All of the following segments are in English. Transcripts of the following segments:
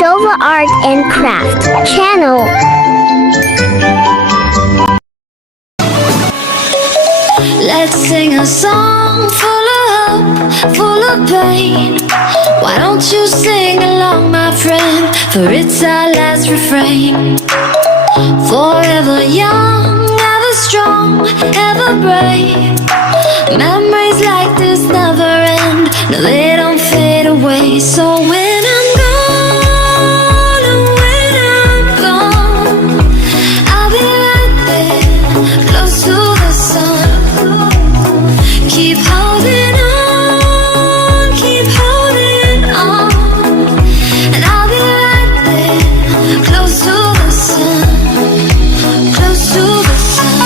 Shova Art and Craft channel. Let's sing a song full of hope, full of pain. Why don't you sing along, my friend? For it's our last refrain. Forever young, ever strong, ever brave. Memories like this never end. No, they don't fade away. So when I'm gone, and when I'm gone, I'll be right there, close to the sun. Keep holding on, keep holding on, and I'll be right there, close to the sun, close to the sun.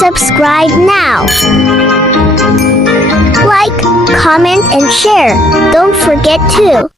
Subscribe now. Like, comment, and share. Don't forget to